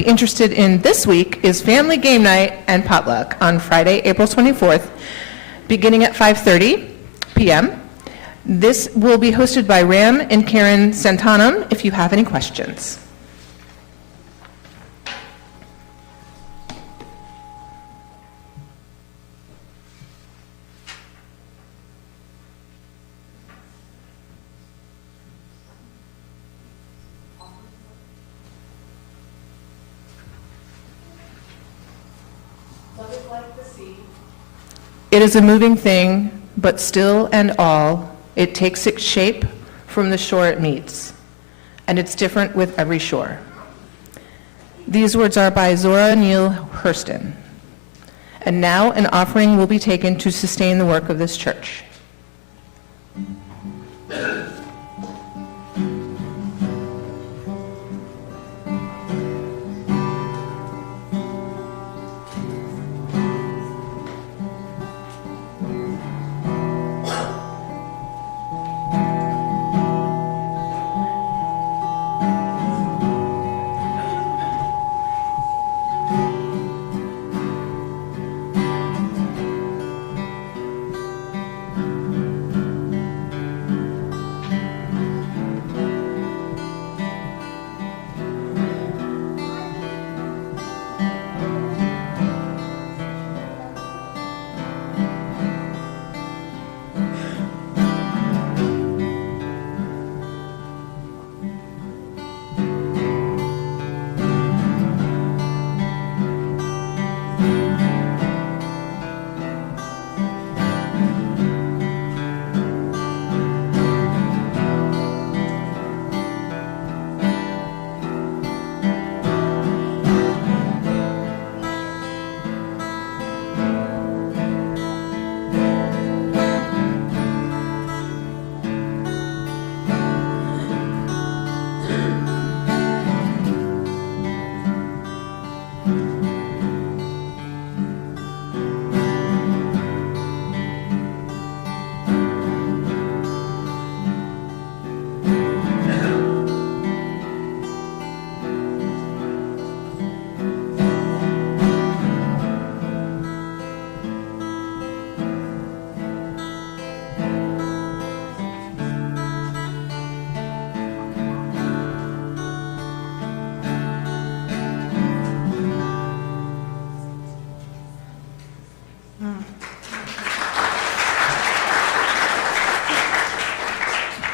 be interested in this week is Family Game Night and Potluck on Friday, April 24th, beginning at 5:30 p.m. This will be hosted by Ram and Karen Santanum if you have any questions. It is a moving thing, but still and all, it takes its shape from the shore it meets, and it's different with every shore. These words are by Zora Neale Hurston. And now an offering will be taken to sustain the work of this church.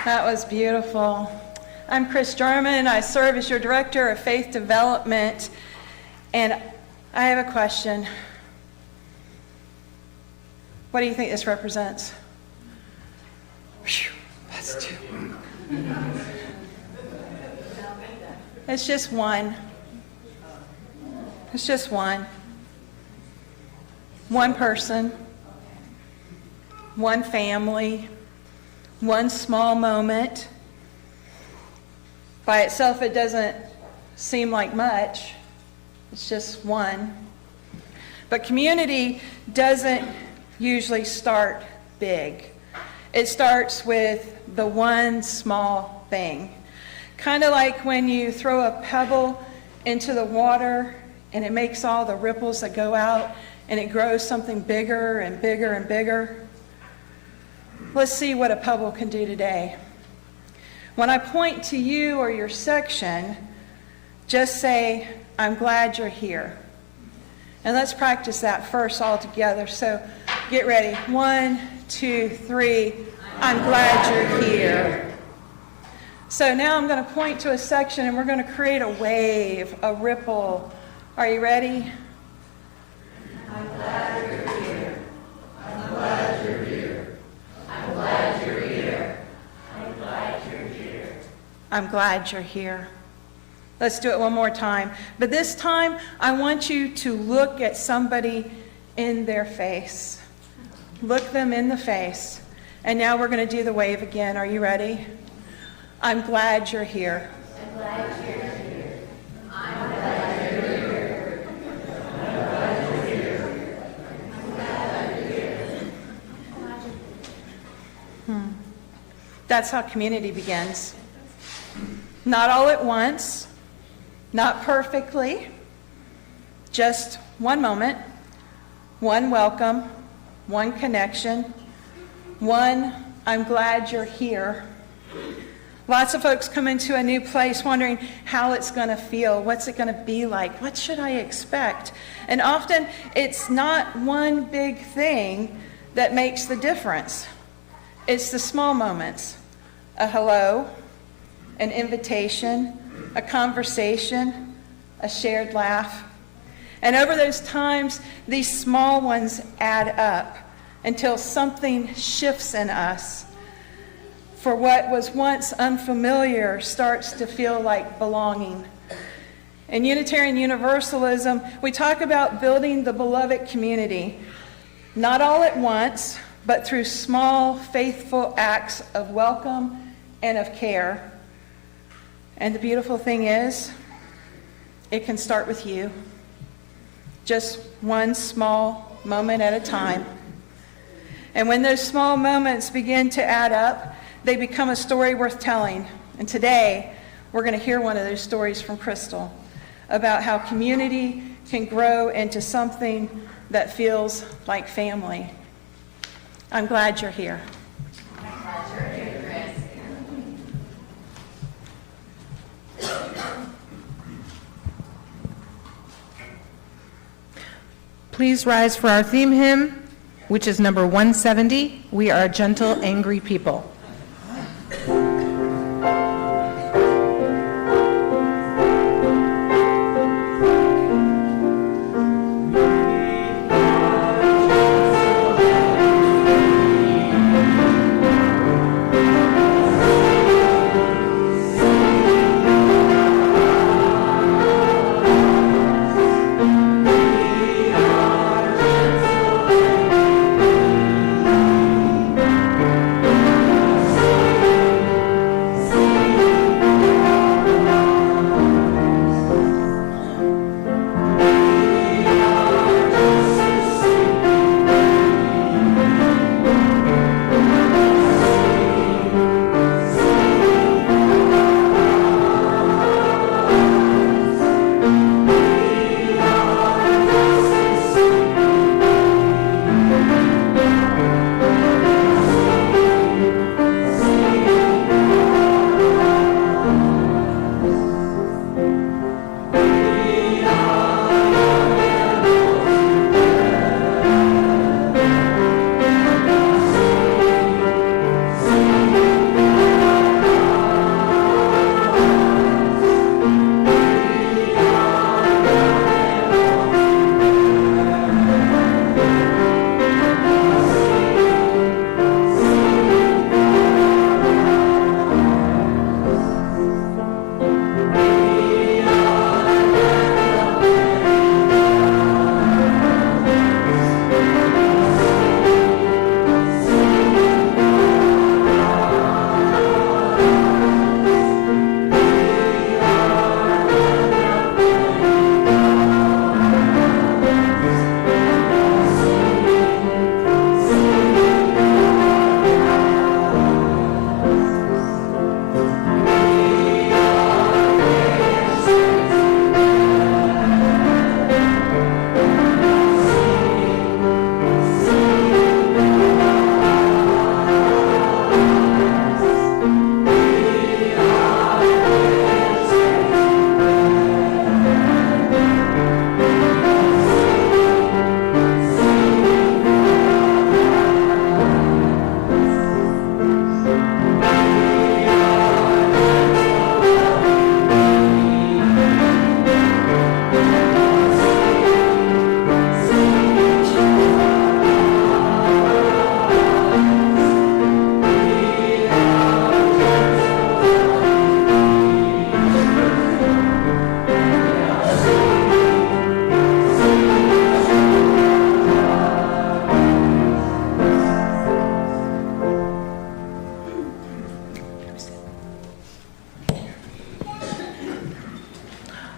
That was beautiful. I'm Chris German. I serve as your Director of Faith Development. And I have a question. What do you think this represents? Whew, that's two. It's just one. It's just one. One person. One family. One small moment. By itself, it doesn't seem like much. It's just one. But community doesn't usually start big. It starts with the one small thing. Kind of like when you throw a pebble into the water and it makes all the ripples that go out and it grows something bigger and bigger and bigger. Let's see what a pebble can do today. When I point to you or your section, just say, I'm glad you're here. And let's practice that first all together. So get ready. 1, 2, 3. I'm glad you're here. So now I'm going to point to a section and we're going to create a wave, a ripple. Are you ready? I'm glad you're here. I'm glad you're here. I'm glad you're here. I'm glad you're here. I'm glad you're here. Let's do it one more time. But this time, I want you to look at somebody in their face. Look them in the face. And now we're going to do the wave again. Are you ready? I'm glad you're here. I'm glad you're here. I'm glad you're here. I'm glad you're here. I'm glad you're here. That's how community begins. Not all at once, not perfectly, Just one moment, one welcome, one connection, one I'm glad you're here. Lots of folks come into a new place wondering how it's going to feel, what's it going to be like, what should I expect? And often it's not one big thing that makes the difference. It's the small moments. A hello, an invitation, a conversation, a shared laugh. And over those times, these small ones add up until something shifts in us. For what was once unfamiliar starts to feel like belonging. In Unitarian Universalism, we talk about building the beloved community, not all at once, but through small, faithful acts of welcome and of care. And the beautiful thing is, it can start with you. Just one small moment at a time. And when those small moments begin to add up, they become a story worth telling. And today, we're going to hear one of those stories from Crystal about how community can grow into something that feels like family. I'm glad you're here. Please rise for our theme hymn, which is number 170, We Are a Gentle, Angry People.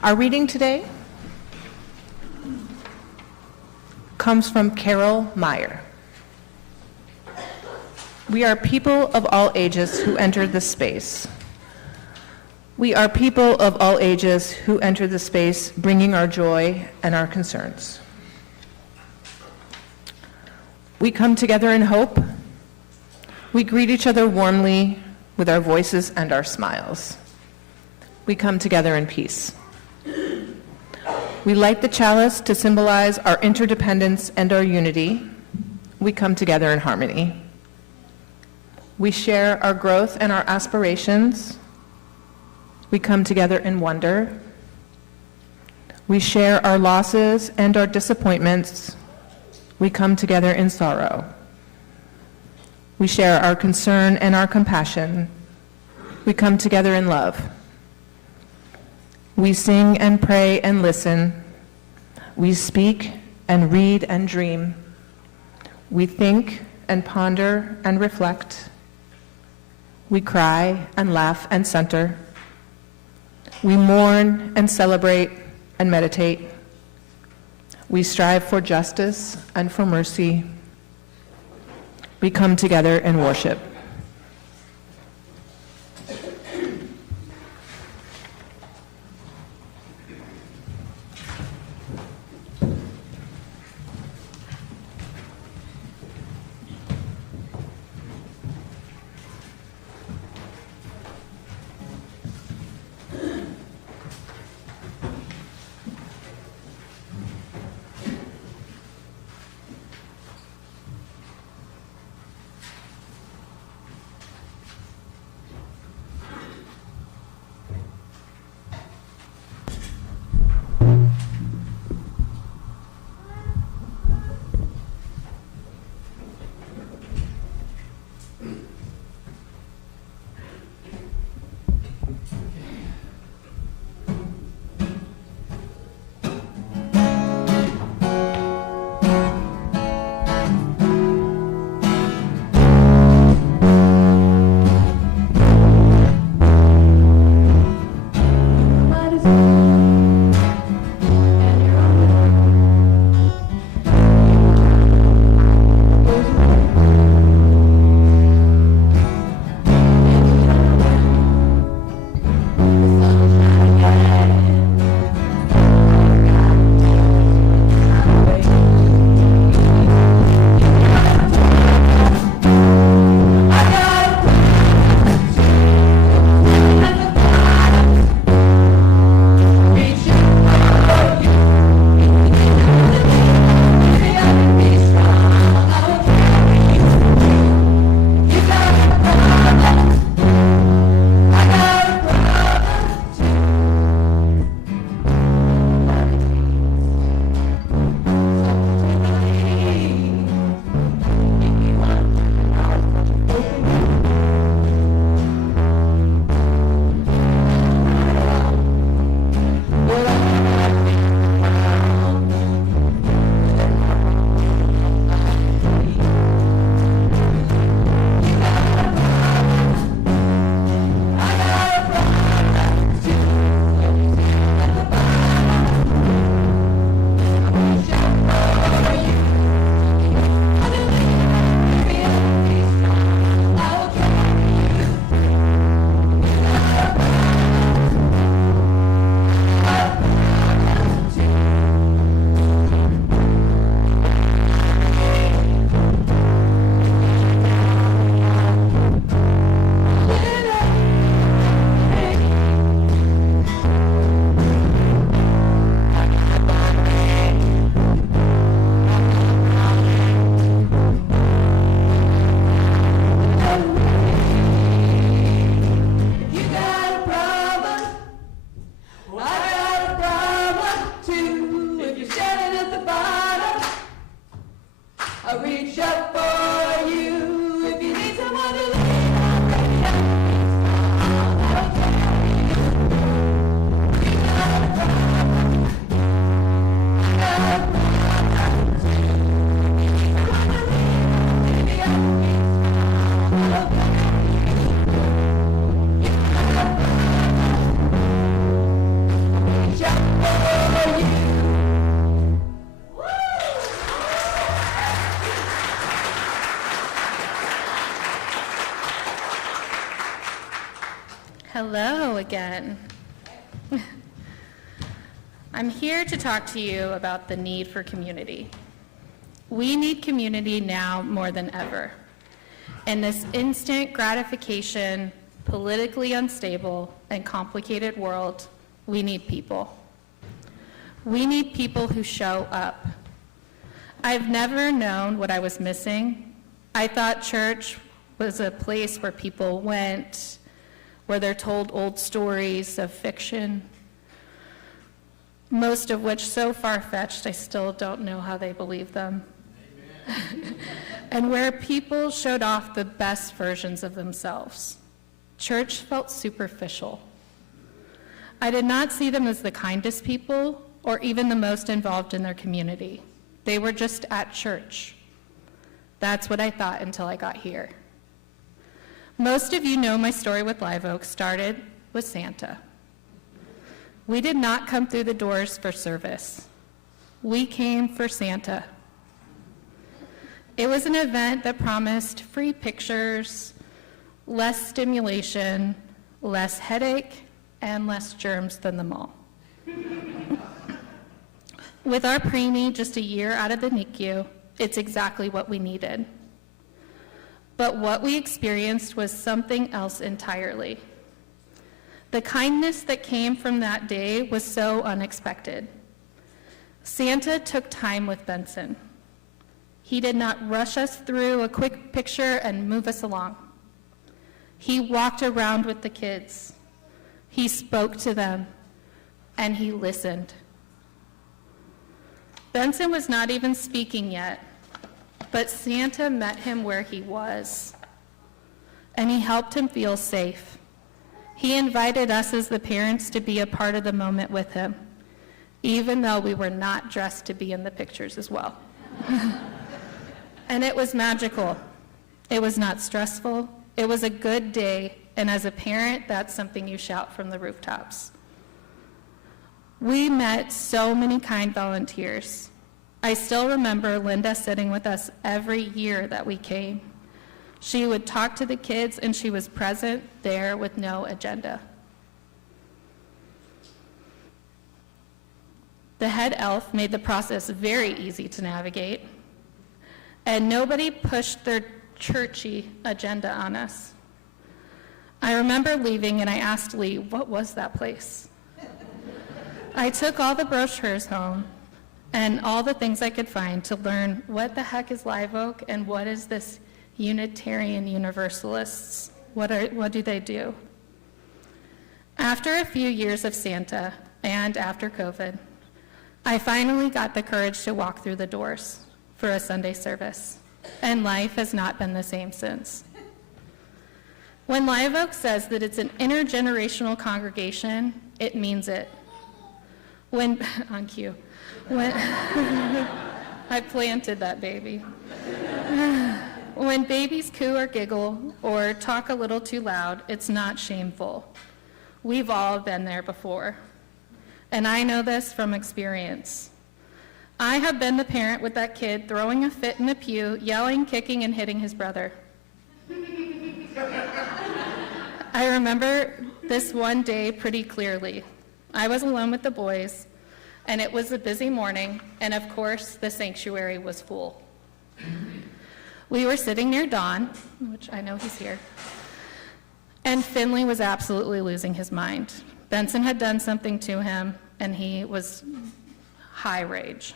Our reading today comes from Carol Meyer. We are people of all ages who entered this space. We are people of all ages who enter the space bringing our joy and our concerns. We come together in hope. We greet each other warmly with our voices and our smiles. We come together in peace. We light the chalice to symbolize our interdependence and our unity. We come together in harmony. We share our growth and our aspirations. We come together in wonder. We share our losses and our disappointments. We come together in sorrow. We share our concern and our compassion. We come together in love. We sing and pray and listen. We speak and read and dream. We think and ponder and reflect. We cry and laugh and center. We mourn and celebrate and meditate. We strive for justice and for mercy. We come together in worship. Amen. I'm here to talk to you about the need for community. We need community now more than ever. In this instant gratification, politically unstable, and complicated world, we need people. We need people who show up. I've never known what I was missing. I thought church was a place where people went, where they're told old stories of fiction, most of which so far-fetched I still don't know how they believe them. And where people showed off the best versions of themselves. Church felt superficial. I did not see them as the kindest people or even the most involved in their community. They were just at church. That's what I thought until I got here. Most of you know my story with Live Oak started with Santa. We did not come through the doors for service. We came for Santa. It was an event that promised free pictures, less stimulation, less headache, and less germs than the mall. With our preemie just a year out of the NICU, it's exactly what we needed. But what we experienced was something else entirely. The kindness that came from that day was so unexpected. Santa took time with Benson. He did not rush us through a quick picture and move us along. He walked around with the kids. He spoke to them, and he listened. Benson was not even speaking yet, but Santa met him where he was, and he helped him feel safe. He invited us as the parents to be a part of the moment with him, even though we were not dressed to be in the pictures as well. And it was magical. It was not stressful. It was a good day, and as a parent, that's something you shout from the rooftops. We met so many kind volunteers. I still remember Linda sitting with us every year that we came. She would talk to the kids, and she was present there with no agenda. The head elf made the process very easy to navigate, and nobody pushed their churchy agenda on us. I remember leaving, and I asked Lee, what was that place? I took all the brochures home and all the things I could find to learn what the heck is Live Oak and what is this Unitarian Universalists? What do they do? After a few years of Santa and after COVID, I finally got the courage to walk through the doors for a Sunday service, and life has not been the same since. When Live Oak says that it's an intergenerational congregation, it means it. When, on cue, when, I planted that baby. When babies coo or giggle or talk a little too loud, it's not shameful. We've all been there before, and I know this from experience. I have been the parent with that kid throwing a fit in the pew, yelling, kicking, and hitting his brother. I remember this one day pretty clearly. I was alone with the boys, and it was a busy morning, and of course, the sanctuary was full. We were sitting near Don, which I know he's here, and Finley was absolutely losing his mind. Benson had done something to him, and he was high rage.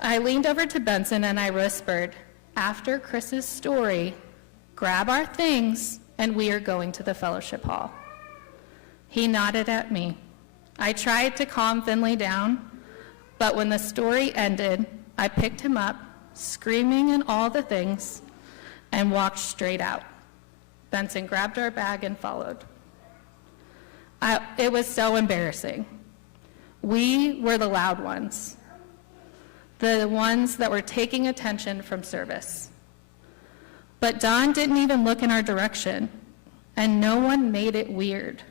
I leaned over to Benson and I whispered, after Chris's story, grab our things and we are going to the fellowship hall. He nodded at me. I tried to calm Finley down, but when the story ended, I picked him up, screaming and all the things, and walked straight out. Benson grabbed our bag and followed. It was so embarrassing. We were the loud ones, the ones that were taking attention from service. But Don didn't even look in our direction, and no one made it weird.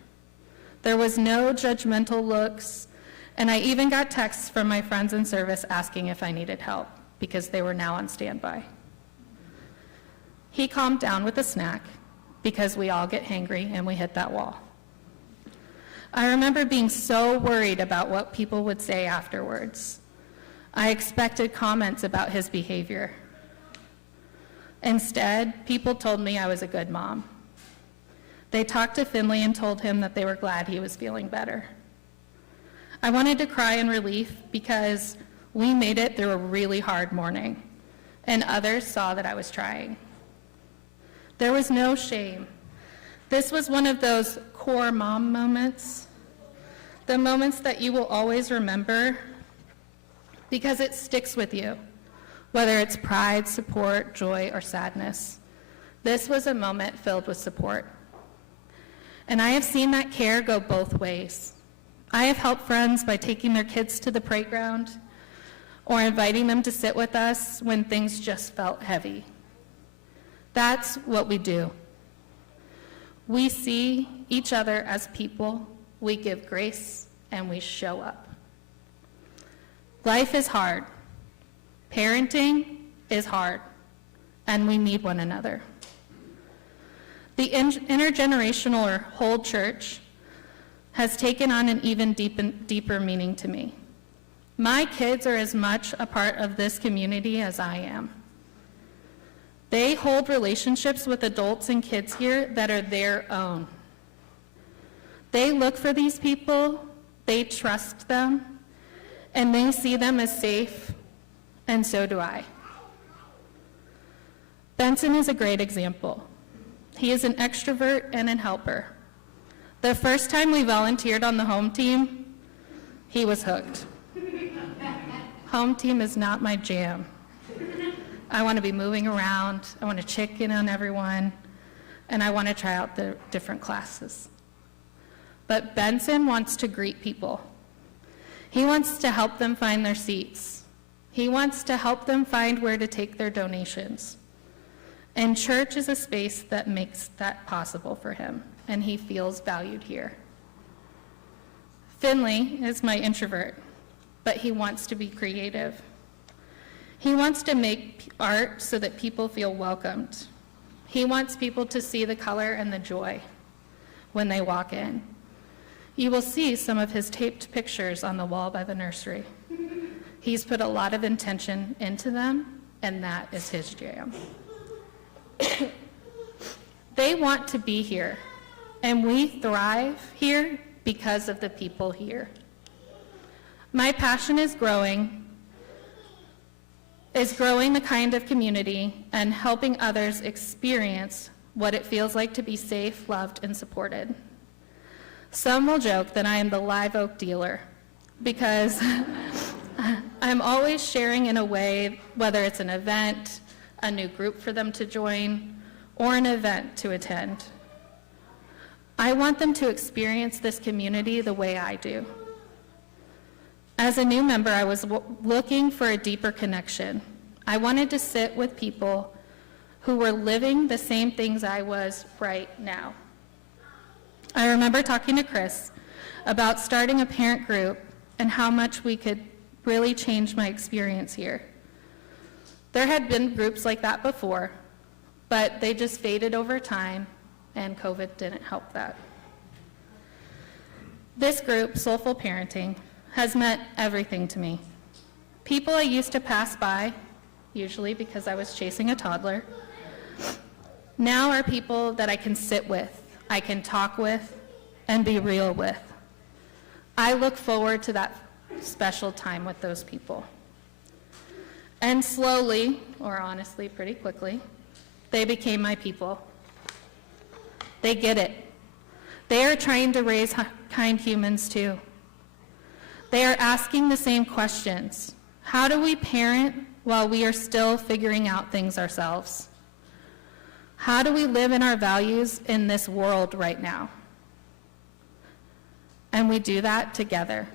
There was no judgmental looks, and I even got texts from my friends in service asking if I needed help, because they were now on standby. He calmed down with a snack, because we all get hangry and we hit that wall. I remember being so worried about what people would say afterwards. I expected comments about his behavior. Instead, people told me I was a good mom. They talked to Finley and told him that they were glad he was feeling better. I wanted to cry in relief because we made it through a really hard morning, and others saw that I was trying. There was no shame. This was one of those core mom moments, the moments that you will always remember because it sticks with you, whether it's pride, support, joy, or sadness. This was a moment filled with support. And I have seen that care go both ways. I have helped friends by taking their kids to the playground or inviting them to sit with us when things just felt heavy. That's what we do. We see each other as people, we give grace, and we show up. Life is hard. Parenting is hard, and we need one another. The intergenerational or whole church has taken on an even deeper meaning to me. My kids are as much a part of this community as I am. They hold relationships with adults and kids here that are their own. They look for these people, they trust them, and they see them as safe, and so do I. Benson is a great example. He is an extrovert and a helper. The first time we volunteered on the home team, he was hooked. Home team is not my jam. I want to be moving around, I want to check in on everyone, and I want to try out the different classes. But Benson wants to greet people. He wants to help them find their seats. He wants to help them find where to take their donations. And church is a space that makes that possible for him, and he feels valued here. Finley is my introvert, but he wants to be creative. He wants to make art so that people feel welcomed. He wants people to see the color and the joy when they walk in. You will see some of his taped pictures on the wall by the nursery. He's put a lot of intention into them, and that is his jam. They want to be here, and we thrive here because of the people here. My passion is growing the kind of community and helping others experience what it feels like to be safe, loved, and supported. Some will joke that I am the live oak dealer because I'm always sharing in a way, whether it's an event, a new group for them to join, or an event to attend. I want them to experience this community the way I do. As a new member, I was looking for a deeper connection. I wanted to sit with people who were living the same things I was right now. I remember talking to Chris about starting a parent group and how much we could really change my experience here. There had been groups like that before, but they just faded over time, and COVID didn't help that. This group, Soulful Parenting, has meant everything to me. People I used to pass by, usually because I was chasing a toddler, now are people that I can sit with, I can talk with, and be real with. I look forward to that special time with those people. And slowly, or honestly pretty quickly, they became my people. They get it. They are trying to raise kind humans too. They are asking the same questions. How do we parent while we are still figuring out things ourselves? How do we live in our values in this world right now? And we do that together.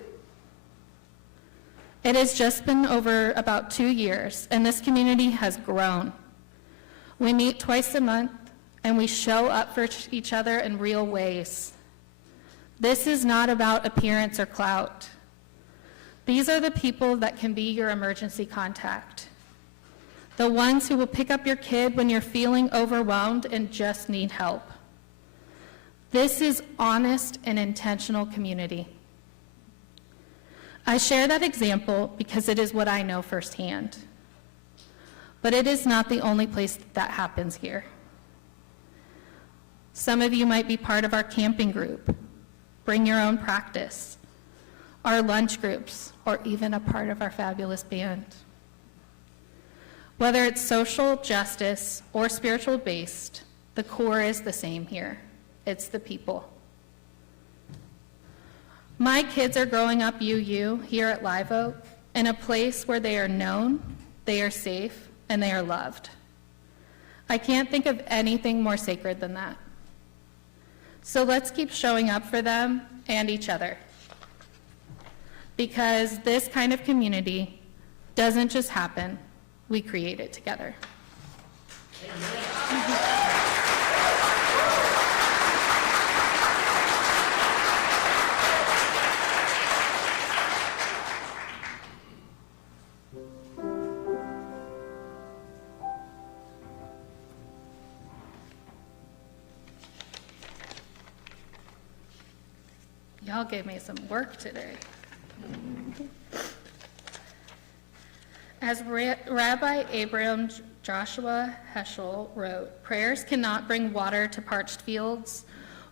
It has just been over about 2 years, and this community has grown. We meet twice a month, and we show up for each other in real ways. This is not about appearance or clout. These are the people that can be your emergency contact. The ones who will pick up your kid when you're feeling overwhelmed and just need help. This is honest and intentional community. I share that example because it is what I know firsthand. But it is not the only place that happens here. Some of you might be part of our camping group, bring your own practice, our lunch groups, or even a part of our fabulous band. Whether it's social justice or spiritual based, the core is the same here. It's the people. My kids are growing up UU here at Live Oak in a place where they are known, they are safe, and they are loved. I can't think of anything more sacred than that. So let's keep showing up for them and each other. Because this kind of community doesn't just happen, we create it together. Y'all gave me some work today. As Rabbi Abraham Joshua Heschel wrote, prayers cannot bring water to parched fields,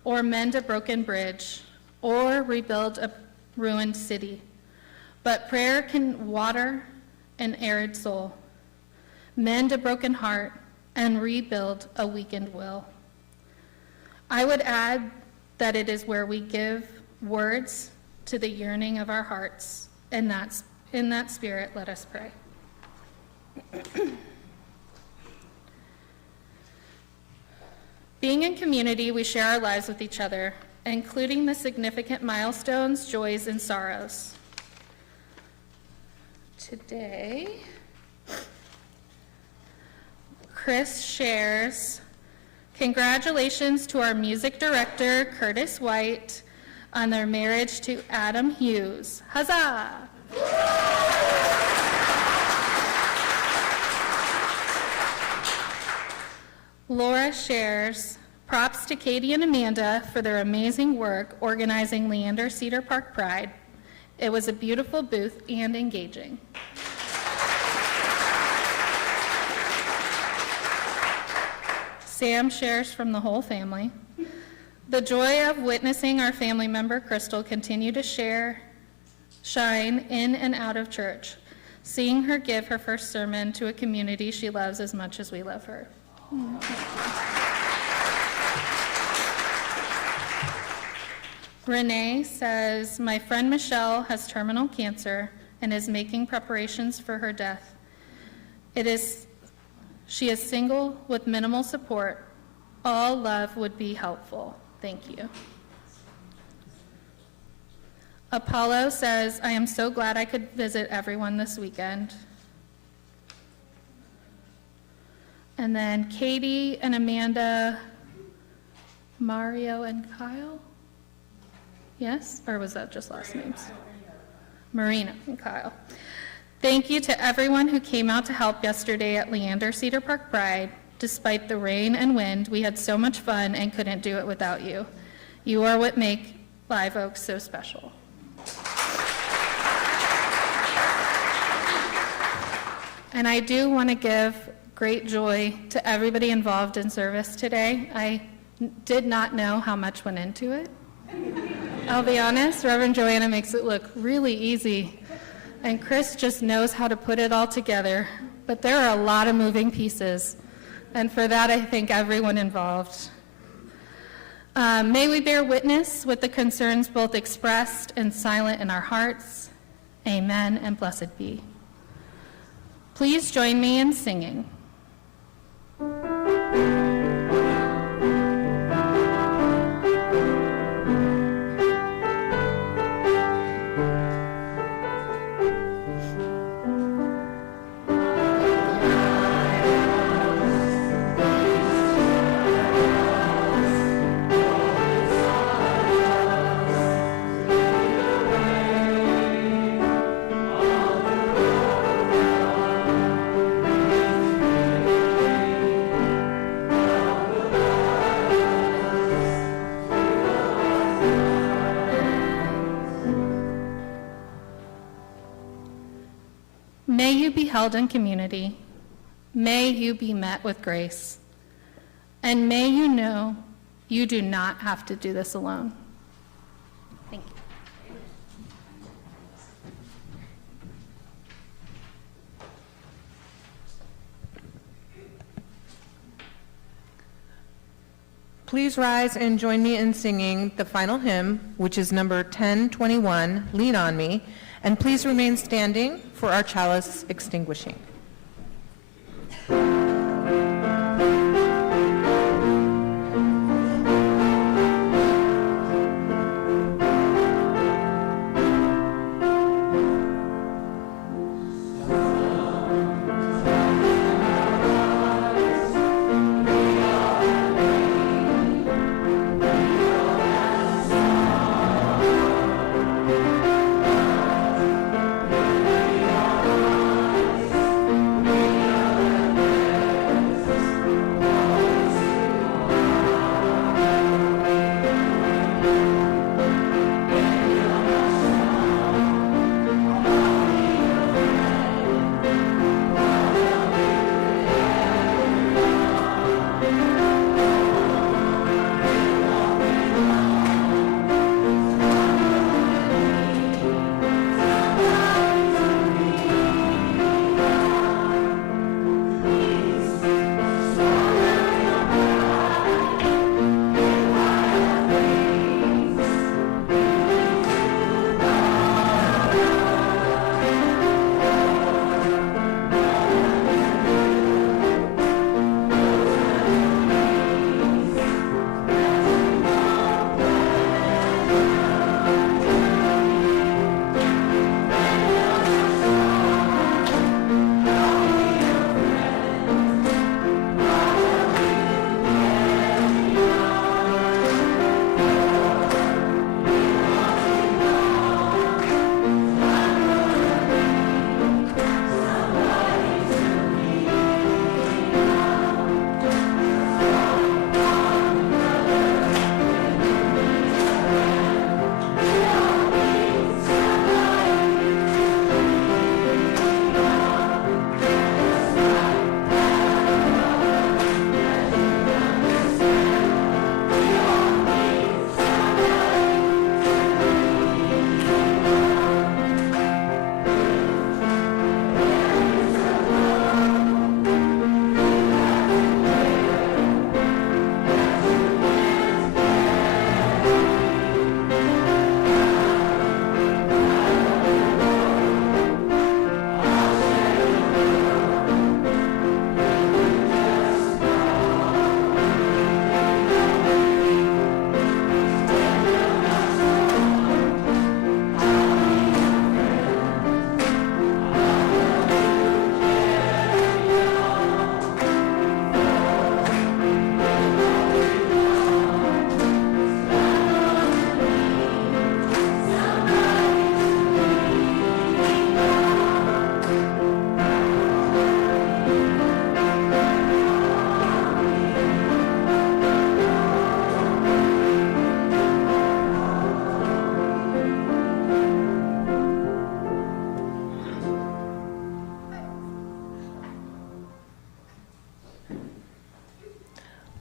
or mend a broken bridge, or rebuild a ruined city. But prayer can water an arid soul, mend a broken heart, and rebuild a weakened will. I would add that it is where we give words to the yearning of our hearts, and in that spirit, let us pray. Being in community, we share our lives with each other, including the significant milestones, joys, and sorrows. Today, Chris shares, congratulations to our music director, Curtis White, on their marriage to Adam Hughes. Huzzah! Laura shares, props to Katie and Amanda for their amazing work organizing Leander Cedar Park Pride. It was a beautiful booth and engaging. Sam shares from the whole family, the joy of witnessing our family member Crystal continue to shine in and out of church, seeing her give her first sermon to a community she loves as much as we love her. Renee says, my friend Michelle has terminal cancer and is making preparations for her death. She is single with minimal support. All love would be helpful. Thank you. Apollo says, I am so glad I could visit everyone this weekend. And then Katie and Amanda, Mario and Kyle? Yes? Or was that just last names? Marina and Kyle. Thank you to everyone who came out to help yesterday at Leander Cedar Park Pride. Despite the rain and wind, we had so much fun and couldn't do it without you. You are what make Live Oak so special. And I do want to give great joy to everybody involved in service today. I did not know how much went into it. I'll be honest, Reverend Joanna makes it look really easy, and Chris just knows how to put it all together. But there are a lot of moving pieces, and for that I thank everyone involved. May we bear witness with the concerns both expressed and silent in our hearts. Amen and blessed be. Please join me in singing. May you be held in community. May you be met with grace. And may you know you do not have to do this alone. Thank you. Please rise and join me in singing the final hymn, which is number 1021, Lean on Me, and please remain standing for our chalice extinguishing.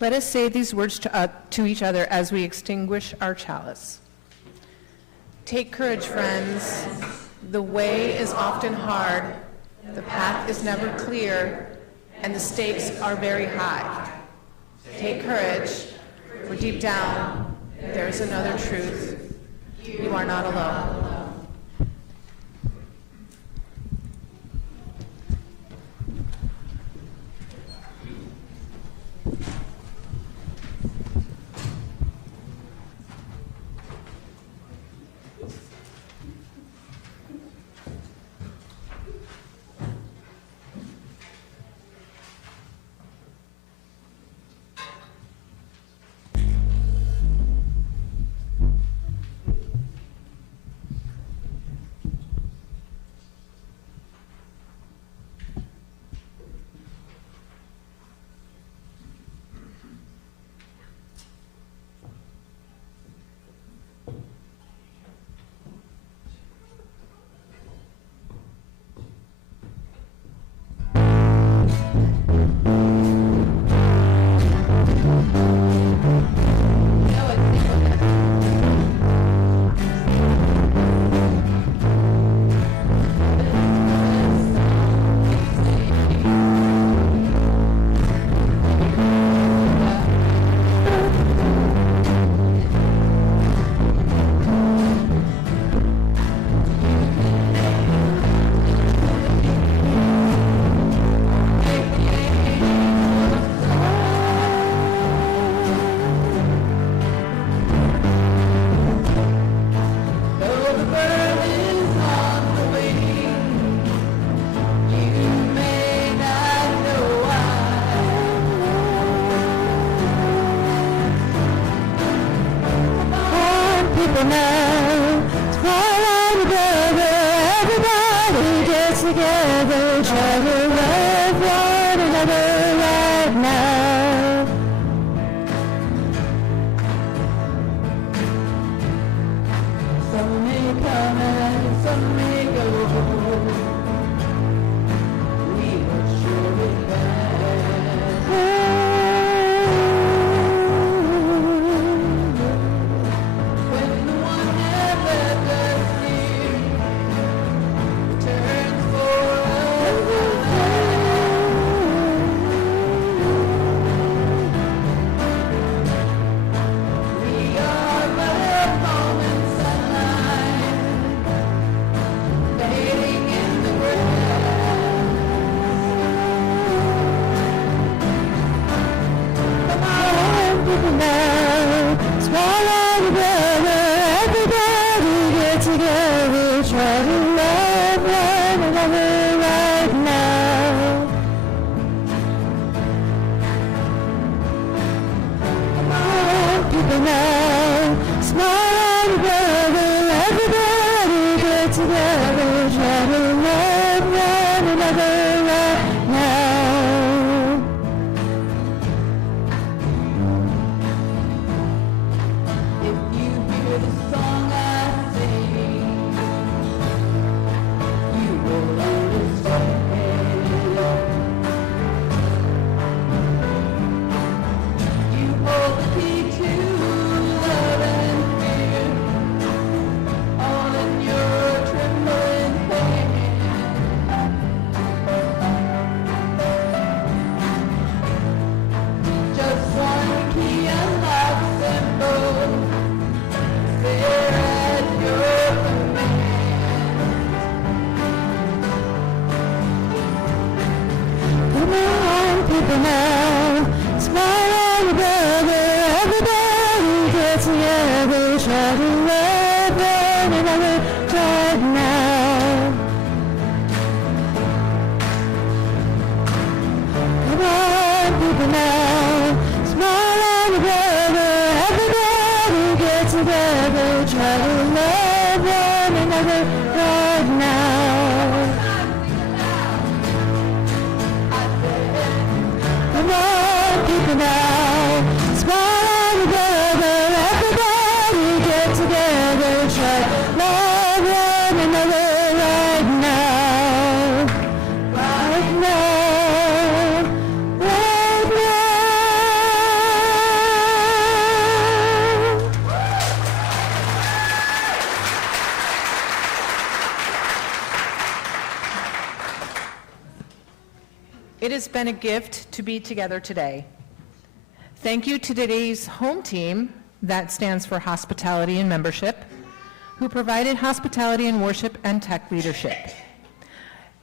Let us say these words to each other as we extinguish our chalice. Take courage, friends. The way is often hard, the path is never clear, and the stakes are very high. Take courage, for deep down, there is another truth. You are not alone. together, try to love one another right now. Some may come and some may go. We will surely when the one that left us here returns for us. We are but moments sunlight fading in the grass. Come on, people now, smile together, everybody get together, try to love one another right now. Come on, people now, smile together, everybody get together, try to love one another right now. If you hear the song I sing, you will understand. You hold the key to love and fear, all in your trembling hand. Just one key unlocks them both. They're at your command. Come on, people now, smile together, everybody get together, try to love one another right now. Come on, people now, smile together, everybody get together, try to love one another right now. Come on, people now, smile together, everybody get together, try to love one another right now. Right now, right now. It has been a gift to be together today. Thank you to today's home team, that stands for hospitality and membership, who provided hospitality and worship and tech leadership.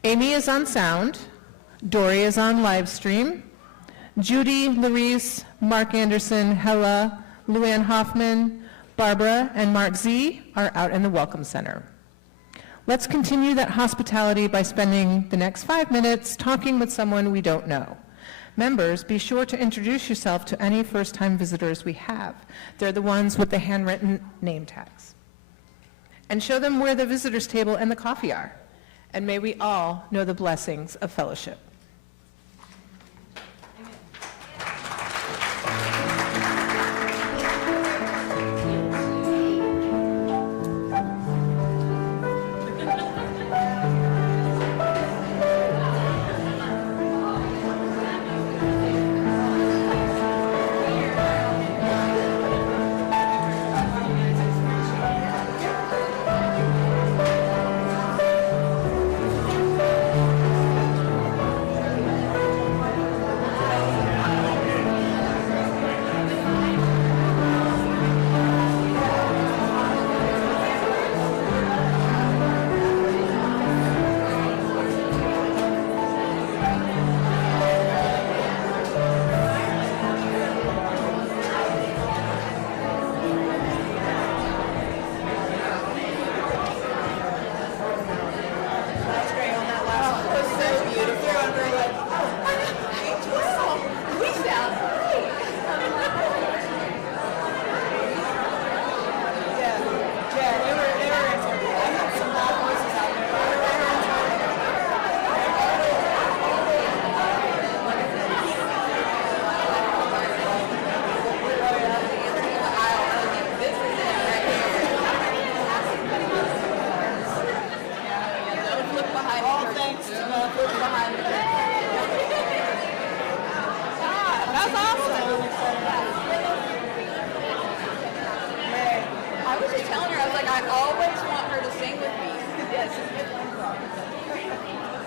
Amy is on sound, Dory is on live stream, Judy, Larice, Mark Anderson, Hella, Luann Hoffman, Barbara, and Mark Z are out in the Welcome Center. Let's continue that hospitality by spending the next 5 minutes talking with someone we don't know. Members, be sure to introduce yourself to any first-time visitors we have. They're the ones with the handwritten name tags. And show them where the visitors table and the coffee are. And may we all know the blessings of fellowship.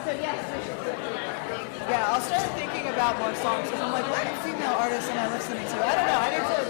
Yeah, I'll start thinking about more songs because I'm like, what female artists am I listening to? I don't know. I need to